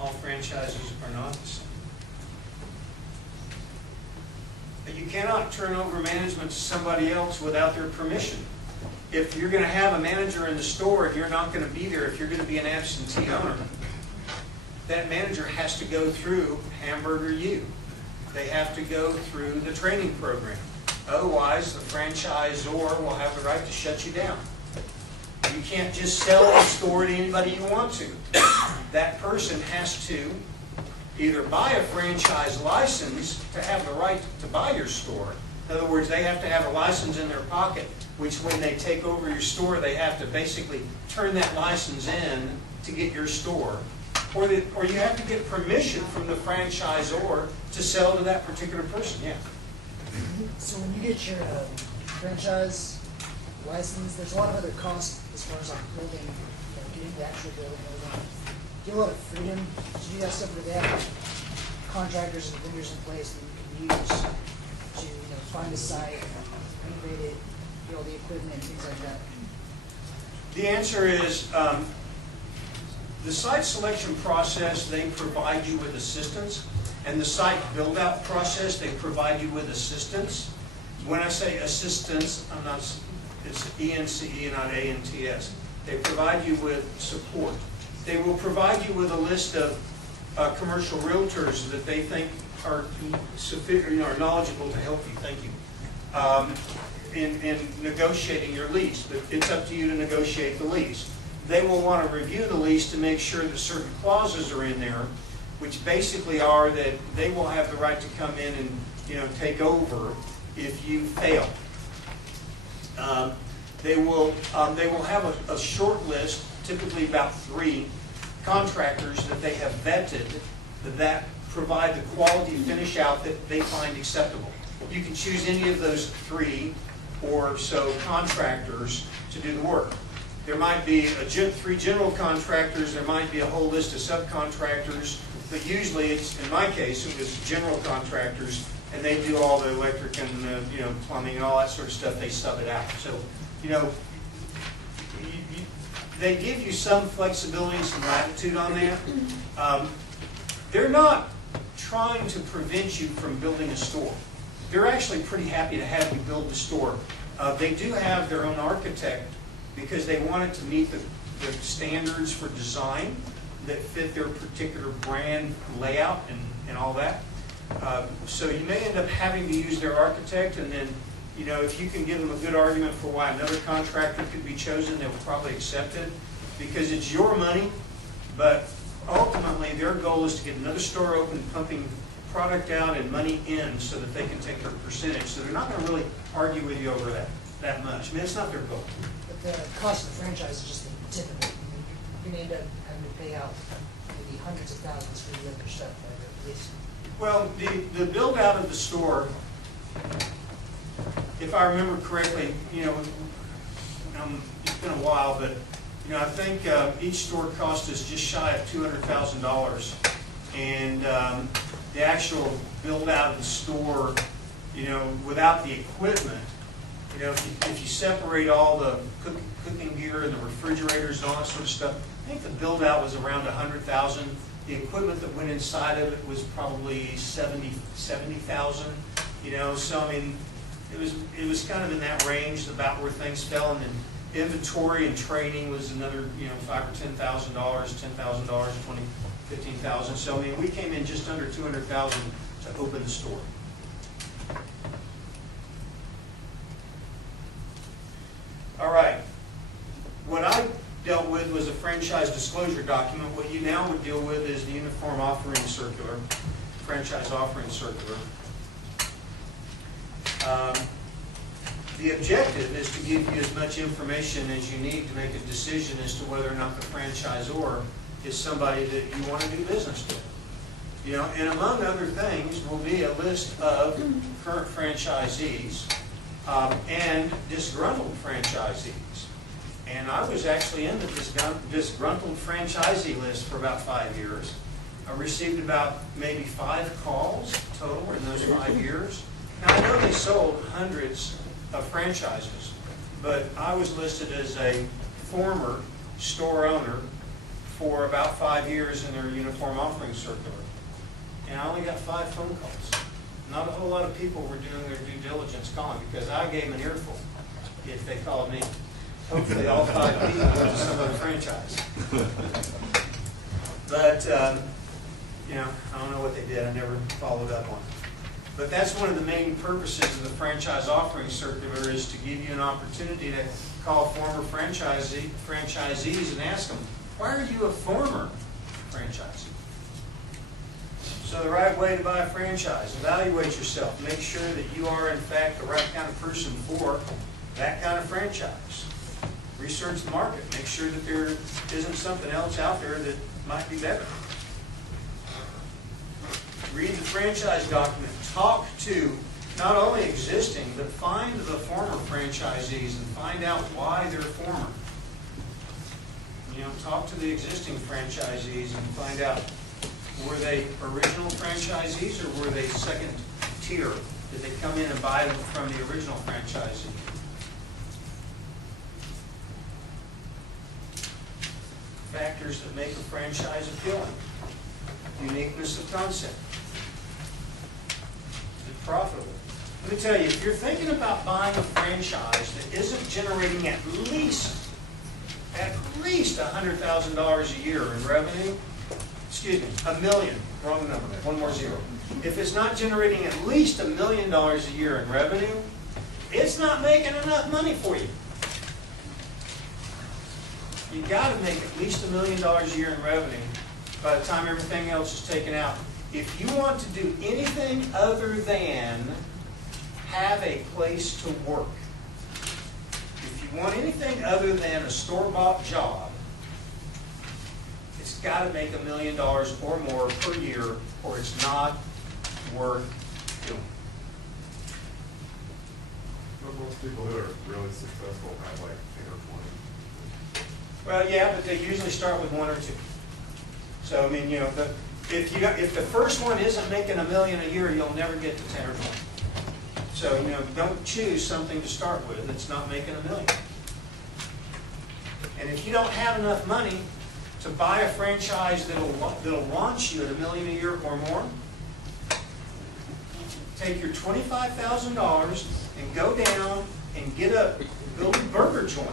All franchises are not the same. You cannot turn over management to somebody else without their permission. If you're going to have a manager in the store and you're not going to be there, if you're going to be an absentee owner, that manager has to go through Hamburger U. They have to go through the training program. Otherwise, the franchisor will have the right to shut you down. You can't just sell the store to anybody you want to. That person has to either buy a franchise license to have the right to buy your store. In other words, they have to have a license in their pocket, which when they take over your store, they have to basically turn that license in to get your store. Or you have to get permission from the franchisor to sell to that particular person. Yeah. So when you get your franchise license, there's a lot of other costs as far as like building, getting the actual building. You get a lot of freedom to do that stuff, but they have contractors and vendors in place that you can use to find a site, renovate it, get all the equipment, and things like that. The answer is the site selection process, they provide you with assistance. And the site build-out process, they provide you with assistance. When I say assistance, it's E-N-C-E, not A-N-T-S. They provide you with support. They will provide you with a list of commercial realtors that they think are sufficient, are knowledgeable to help you. Thank you. In negotiating your lease, but it's up to you to negotiate the lease. They will want to review the lease to make sure that certain clauses are in there, which basically are that they will have the right to come in and take over if you fail. They will have a short list, typically about 3 contractors that they have vetted that provide the quality finish out that they find acceptable. You can choose any of those 3 or so contractors to do the work. There might be 3 general contractors, there might be a whole list of subcontractors, but usually it's, in my case, it was general contractors, and they do all the electric and plumbing and all that sort of stuff. They sub it out. So, they give you some flexibility and some latitude on that. They're not trying to prevent you from building a store. They're actually pretty happy to have you build the store. They do have their own architect because they want it to meet the standards for design that fit their particular brand layout and all that. So you may end up having to use their architect, and then if you can give them a good argument for why another contractor could be chosen, they'll probably accept it because it's your money, but ultimately their goal is to get another store open, pumping product out and money in so that they can take their percentage. So they're not going to really argue with you over that much. I mean, it's not their goal. But the cost of the franchise is just the tip of it. You may end up having to pay out maybe hundreds of thousands for the other stuff, at least. Well, the build out of the store, if I remember correctly, it's been a while, but I think each store cost us just shy of $200,000, and the actual build out of the store, without the equipment, if you separate all the cooking gear and the refrigerators and all that sort of stuff, I think the build out was around $100,000. The equipment that went inside of it was probably $70,000. So I mean, it was kind of in that range, about where things fell, and then inventory and training was another $5,000 or $10,000, $10,000, $20,000, $15,000. So I mean, we came in just under $200,000 to open the store. All right. What I dealt with was a franchise disclosure document. What you now would deal with is the Uniform Offering Circular, Franchise Offering Circular. The objective is to give you as much information as you need to make a decision as to whether or not the franchisor is somebody that you want to do business with. And among other things will be a list of current franchisees and disgruntled franchisees. And I was actually in the disgruntled franchisee list for about 5 years. I received about maybe 5 calls total in those 5 years. Now I know they sold hundreds of franchises, but I was listed as a former store owner for about 5 years in their uniform offering circular. And I only got 5 phone calls. Not a whole lot of people were doing their due diligence calling, because I gave them an earful if they called me. Hopefully all 5 people went to some other franchise. But, you know, I don't know what they did. I never followed up on it. But that's one of the main purposes of the franchise offering circular, is to give you an opportunity to call former franchisees and ask them, why are you a former franchisee? So the right way to buy a franchise: evaluate yourself. Make sure that you are, in fact, the right kind of person for that kind of franchise. Research the market. Make sure that there isn't something else out there that might be better. Read the franchise document. Talk to not only existing, but find the former franchisees and find out why they're former. You know, talk to the existing franchisees and find out, were they original franchisees or were they second tier? Did they come in and buy them from the original franchisee? Factors that make a franchise appealing. Uniqueness of concept. Is it profitable? Let me tell you, if you're thinking about buying a franchise that isn't generating at least $100,000 a year in revenue, excuse me, $1 million, wrong number, one more zero. If it's not generating at least $1 million a year in revenue, it's not making enough money for you. You got to make at least $1 million a year in revenue by the time everything else is taken out. If you want to do anything other than have a place to work, if you want anything other than a store-bought job, it's got to make $1 million or more per year, or it's not worth doing. But most people who are really successful have like 10 or 20. Well, yeah, but they usually start with 1 or 2. So, I mean, you know, if the first one isn't making $1 million a year, you'll never get to 10 or 20. So, you know, don't choose something to start with that's not making $1 million. And if you don't have enough money to buy a franchise that'll launch you at $1 million a year or more, take your $25,000 and go down and build a burger joint.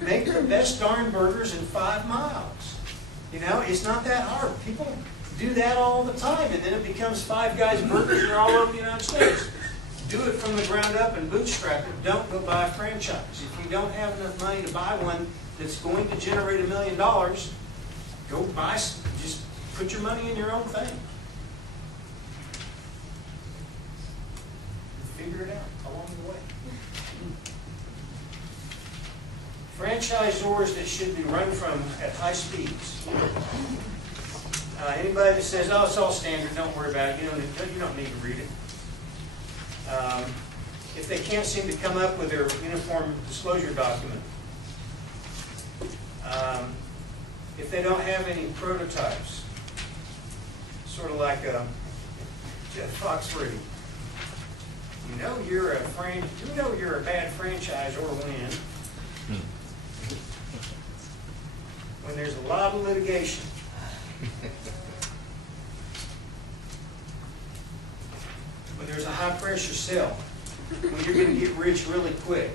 Make the best darn burgers in 5 miles. You know, it's not that hard. People do that all the time, and then it becomes Five Guys burgers, and they're all over the United States. Do it from the ground up and bootstrap it. Don't go buy a franchise. If you don't have enough money to buy one that's going to generate $1 million, go buy, just put your money in your own thing. Figure it out along the way. Franchisors that should be run from at high speeds. Anybody that says, oh, it's all standard, don't worry about it, you don't need to read it. If they can't seem to come up with their uniform disclosure document, if they don't have any prototypes, sort of like Jeff Foxworthy, you know you're a bad franchisor when there's a lot of litigation. When there's a high pressure sell, when you're going to get rich really quick.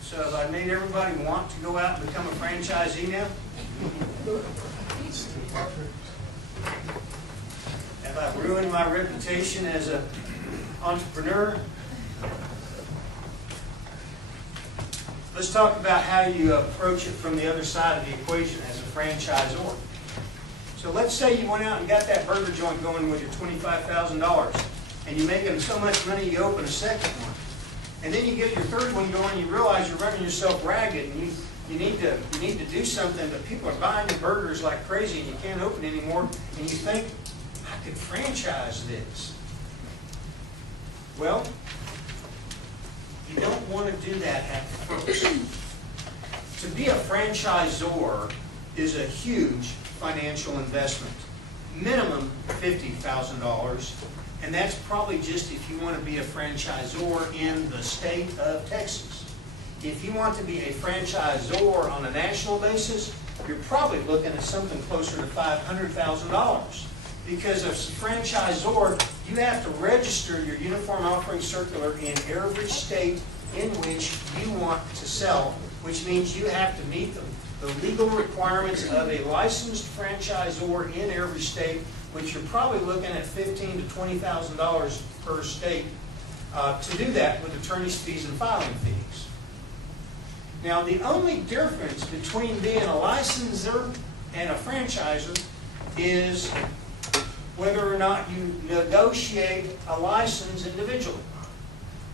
So have I made everybody want to go out and become a franchisee now? Have I ruined my reputation as an entrepreneur? Let's talk about how you approach it from the other side of the equation as a franchisor. So let's say you went out and got that burger joint going with your $25,000, and you're making so much money you open a second one. And then you get your third one going and you realize you're running yourself ragged and you need to do something, but people are buying your burgers like crazy and you can't open anymore, and you think, I could franchise this. Well, you don't want to do that at first. To be a franchisor is a huge financial investment. Minimum $50,000, And that's probably just if you want to be a franchisor in the state of Texas. If you want to be a franchisor on a national basis, you're probably looking at something closer to $500,000. Because as a franchisor, you have to register your uniform offering circular in every state in which you want to sell, which means you have to meet the legal requirements of a licensed franchisor in every state, which you're probably looking at $15,000 to $20,000 per state to do that with attorney's fees and filing fees. Now, the only difference between being a licensor and a franchisor is whether or not you negotiate a license individually,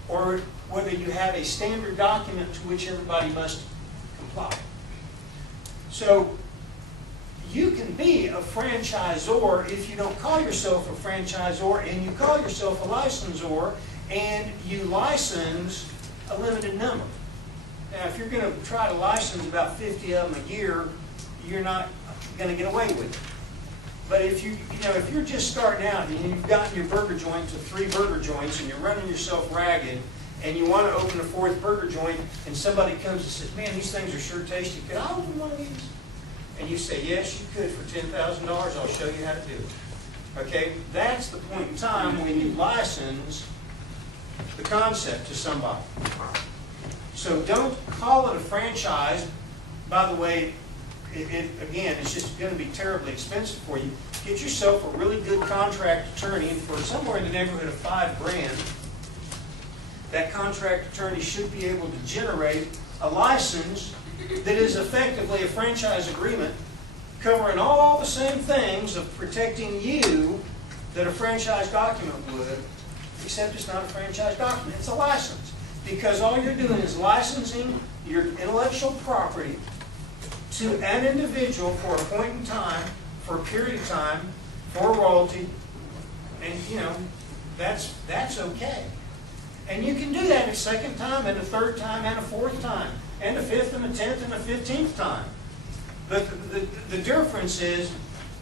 or whether you have a standard document to which everybody must comply. So, you can be a franchisor if you don't call yourself a franchisor and you call yourself a licensor and you license a limited number. Now, if you're going to try to license about 50 of them a year, you're not going to get away with it. But if if you're just starting out and you've gotten your burger joint to 3 burger joints and you're running yourself ragged and you want to open a 4th burger joint and somebody comes and says, "Man, these things are sure tasty. Could I open one of these?" And you say, "Yes, you could for $10,000. I'll show you how to do it." Okay, that's the point in time when you license the concept to somebody. So don't call it a franchise. By the way, again, it's just going to be terribly expensive for you. Get yourself a really good contract attorney for somewhere in the neighborhood of $5,000. That contract attorney should be able to generate a license that is effectively a franchise agreement covering all the same things of protecting you that a franchise document would, except it's not a franchise document. It's a license. Because all you're doing is licensing your intellectual property to an individual for a point in time, for a period of time, for royalty, and that's okay. And you can do that a 2nd time, and a 3rd time, and a 4th time, and a 5th, and a 10th, and a 15th time. But the difference is,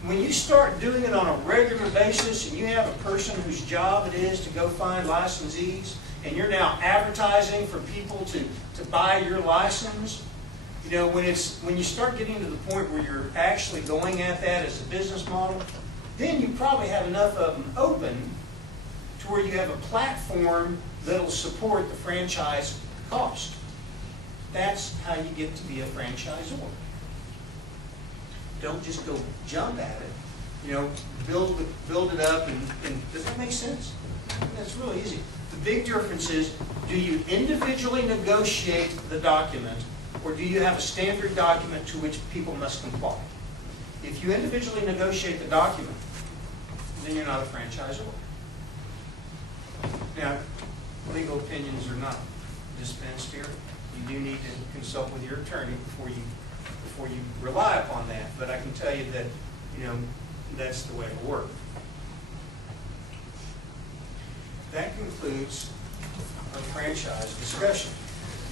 when you start doing it on a regular basis, and you have a person whose job it is to go find licensees, and you're now advertising for people to buy your license, when you start getting to the point where you're actually going at that as a business model, then you probably have enough of them open to where you have a platform that'll support the franchise cost. That's how you get to be a franchisor. Don't just go jump at it. Build it up, and does that make sense? That's really easy. The big difference is, do you individually negotiate the document, or do you have a standard document to which people must comply? If you individually negotiate the document, then you're not a franchisor. Now, legal opinions are not dispensed here. You do need to consult with your attorney before you rely upon that. But I can tell you that, that's the way it will work. That concludes our franchise discussion.